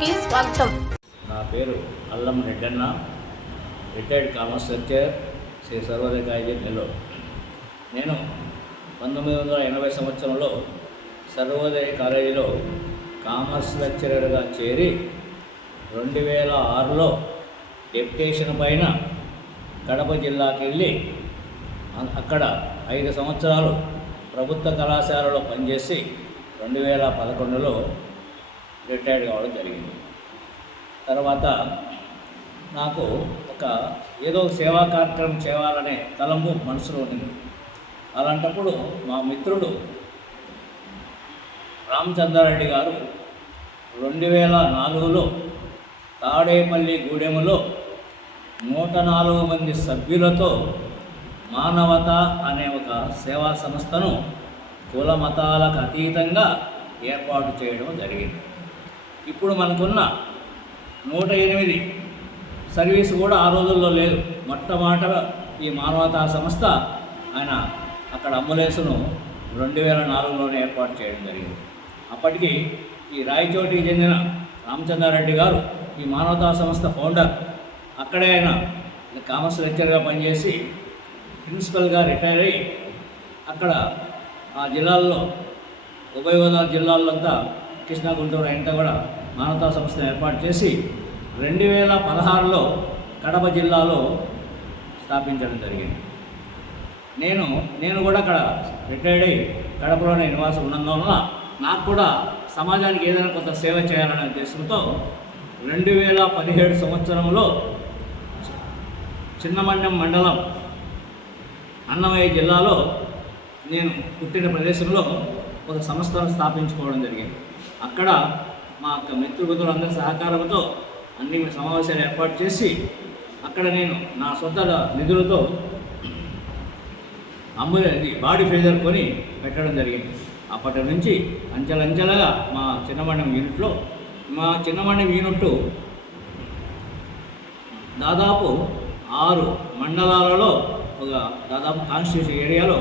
న్యూస్కి స్వాగతం. నా పేరు Allam Reddanna, retired commerce lecturer, Sri Sarvodaya college Nellore. నేను 1980 సంవత్సరంలో సర్వోదయ కాలేజీలో కామర్స్ లెక్చరర్గా చేరి 2006లో డెప్యుటేషన్ పైన కడప జిల్లాకి వెళ్ళి అక్కడ 5 సంవత్సరాలు ప్రభుత్వ కళాశాలలో పనిచేసి 2011లో రిటైర్డ్ కావడం జరిగింది. తర్వాత నాకు ఏదో సేవా కార్యక్రమం చేయాలనే తలంపు మనసులో ఉంది. అలాంటప్పుడు మా మిత్రుడు రామచంద్రారెడ్డి గారు 2004లో తాడేపల్లి గూడెములో 104 మంది సభ్యులతో మానవత అనే ఒక సేవా సంస్థను కుల మతాలకు అతీతంగా ఏర్పాటు చేయడం జరిగింది. ఇప్పుడు మనకున్న 108 సర్వీస్ కూడా ఆ రోజుల్లో లేదు. మొట్టమొదట ఈ మానవతా సంస్థ ఆయన అక్కడ అంబులెన్స్ను 2004లోనే ఏర్పాటు చేయడం జరిగింది. అప్పటికి ఈ రాయచోటికి చెందిన రామచంద్రారెడ్డి గారు ఈ మానవతా సంస్థ ఫౌండర్. అక్కడే ఆయన కామర్స్ లెక్చరర్గా పనిచేసి ప్రిన్సిపల్గా రిటైర్ అయ్యి అక్కడ ఆ జిల్లాల్లో ఉభయ గోదావరి జిల్లాలంతా కృష్ణా గుంటూరు అంతా కూడా మానవతా సంస్థను ఏర్పాటు చేసి 2016లో కడప జిల్లాలో స్థాపించడం జరిగింది. నేను కూడా అక్కడ రిటైర్డ్ అయ్యి కడపలోనే నివాసం ఉన్నందువలన నాకు కూడా సమాజానికి ఏదైనా కొంత సేవ చేయాలనే ఉద్దేశంతో 2017 సంవత్సరంలో చిన్నమండం మండలం అన్నమయ్య జిల్లాలో నేను పుట్టిన ప్రదేశంలో ఒక సంస్థను స్థాపించుకోవడం జరిగింది. అక్కడ మా మిత్రులందరి సహకారంతో అన్ని సమావేశాలు ఏర్పాటు చేసి అక్కడ నేను నా సొంత నిధులతో బాడీ ఫ్రీజర్ కొని పెట్టడం జరిగింది. అప్పటి నుంచి అంచెలంచెలుగా మా చిన్నమండం యూనిట్ దాదాపు 6 మండలాలలో ఒక దాదాపు కాన్స్టిట్యూషన్ ఏరియాలో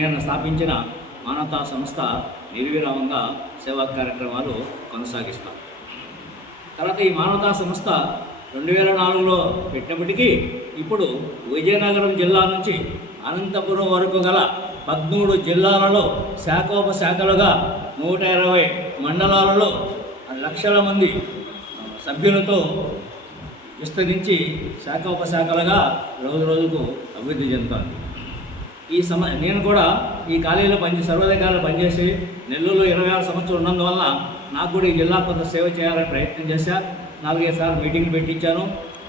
నేను స్థాపించిన మానవతా సంస్థ నిర్విరామంగా సేవా కార్యక్రమాలు కొనసాగిస్తాం. తర్వాత ఈ మానవతా సంస్థ 2004లో పెట్టినప్పటికీ ఇప్పుడు విజయనగరం జిల్లా నుంచి అనంతపురం వరకు గల 13 జిల్లాలలో శాఖోపశాఖలుగా 120 మండలాలలో లక్షల మంది సభ్యులతో విస్తరించి శాఖోపశాఖలుగా రోజుకు అభివృద్ధి చెందుతోంది. నేను కూడా ఈ కాలేజీలో సర్వోదయ కాలేజీలో పనిచేసి నెల్లూరులో 26 సంవత్సరాలు ఉన్నందువల్ల నాకు కూడా ఈ జిల్లా కొంత సేవ చేయాలని ప్రయత్నం చేశాను. 4-5 సార్లు మీటింగ్లు పెట్టించాను.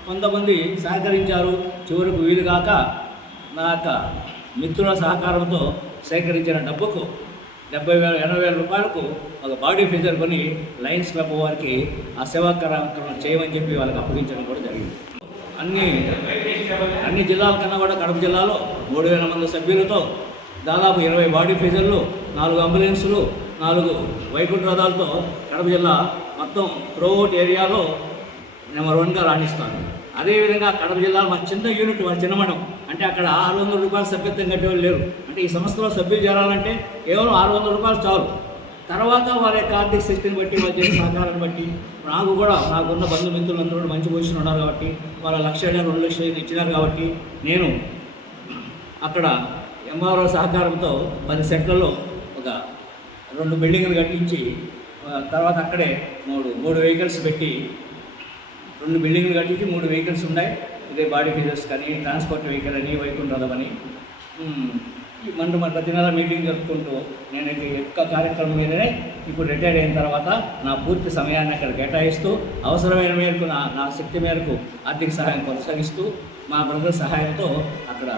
కొంతమంది సహకరించారు. చివరకు వీలు కాక నా యొక్క మిత్రుల సహకారంతో సేకరించిన డబ్బుకు 70,000-80,000 రూపాయలకు ఒక బాడీ ఫ్రీజర్ కొని లయన్స్ క్లబ్ వారికి ఆ సేవా కార్యక్రమం చేయమని చెప్పి వాళ్ళకి అప్పగించడం కూడా జరిగింది. అన్ని జిల్లాల కన్నా కూడా కడప జిల్లాలో 3,000 మంది సభ్యులతో దాదాపు 20 బాడీ ఫ్రీజర్లు, 4 అంబులెన్సులు, 4 వైకుంఠ రథాలతో కడప జిల్లా మొత్తం త్రూఅవుట్ ఏరియాలో నెంబర్ 1గా రాణిస్తాను. అదేవిధంగా కడప జిల్లాలో మా చిన్న యూనిట్, మా చిన్నమండం అంటే అక్కడ 600 రూపాయల సభ్యత్వం కట్టేవాళ్ళు లేరు. అంటే ఈ సంస్థలో సభ్యులు చేరాలంటే కేవలం 600 రూపాయలు చాలు. తర్వాత వారి యొక్క ఆర్థిక శక్తిని బట్టి, వారి చేసే సహకారాన్ని బట్టి నాకున్న బంధుమిత్రులందరూ కూడా మంచి పొజిషన్ ఉన్నారు కాబట్టి వాళ్ళ 1,00,000-2 లక్షలు ఇచ్చినారు కాబట్టి నేను అక్కడ ఎంఆర్ఓ సహకారంతో 10 సెంట్లలో ఒక 2 బిల్డింగ్లు కట్టించి తర్వాత అక్కడే 3 వెహికల్స్ పెట్టి 2 బిల్డింగ్లు కట్టించి 3 వెహికల్స్ ఉన్నాయి. ఇదే బాడీ ఫీజర్స్ కానీ, ట్రాన్స్పోర్ట్ వెహికల్ అని, వైకుంఠ రథం అని ప్రతి నెల మీటింగ్ జరుపుకుంటూ నేను యొక్క కార్యక్రమం మీదనే ఇప్పుడు రిటైర్ అయిన తర్వాత నా పూర్తి సమయాన్ని అక్కడ కేటాయిస్తూ అవసరమైన మేరకు నా శక్తి మేరకు ఆర్థిక సహాయం కొనసాగిస్తూ మా బ్రదర్ సహాయంతో అక్కడ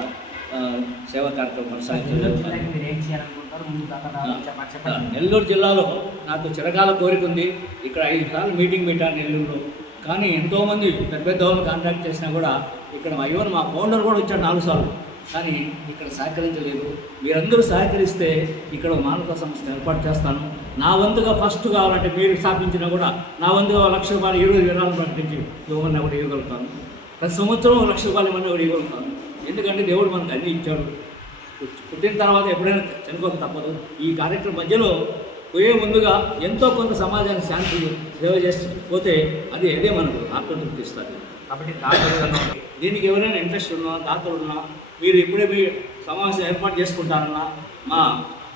సేవా కార్యక్రమం కొనసాగించడం. నెల్లూరు జిల్లాలో నాకు చిరకాల కోరిక ఉంది. ఇక్కడ 5 సార్లు మీటింగ్ పెట్టాను నెల్లూరులో. కానీ ఎంతోమంది పెద్ద వాళ్ళు కాంటాక్ట్ చేసినా కూడా ఇక్కడ మా ఫౌండర్ కూడా వచ్చాడు 4 సార్లు. కానీ ఇక్కడ సహకరించలేదు. మీరందరూ సహకరిస్తే ఇక్కడ మానవతా సంస్థ ఏర్పాటు చేస్తాను. నా వంతుగా ఫస్ట్ కావాలంటే మీరు స్థాపించినా కూడా నా వంతుగా 1,00,000 రూపాయలు 7 విరాళం ప్రకటించి ఇవ్వమని కూడా ఇవ్వగలుగుతాను. ప్రతి సంవత్సరం 1,00,000 రూపాయలు ఇవ్వమని కూడా ఇవ్వగలుగుతాను. ఎందుకంటే దేవుడు మనకు అన్నీ ఇచ్చాడు. పుట్టిన తర్వాత ఎప్పుడైనా చనిపోక తప్పదు. ఈ కార్యక్రమం మధ్యలో పోయే ముందుగా ఎంతో కొంత సమాజానికి శాంతి సేవ చేసి పోతే అదే మనకు ఆత్మతృప్తి ఇస్తుంది. కాబట్టి దాతలు దీనికి ఎవరైనా ఇంట్రెస్ట్ ఉన్నా, దాతలు ఉన్నా, మీరు ఇప్పుడే మీ సమావేశం ఏర్పాటు చేసుకుంటారన్నా మా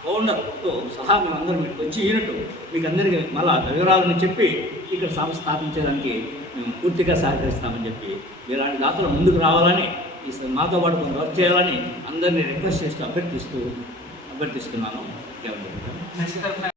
ఫౌండర్తో సహా మేము అందరం మీకు వచ్చి యూనిట్ మీకు అందరికీ మళ్ళా వివరాలని చెప్పి ఇక్కడ సంస్థ స్థాపించడానికి మేము పూర్తిగా సహకరిస్తామని చెప్పి ఇలాంటి దాతలు ముందుకు రావాలని మాతో పాటు కొంత వర్క్ చేయాలని అందరినీ రిక్వెస్ట్ చేస్తూ అభ్యర్థిస్తున్నాను.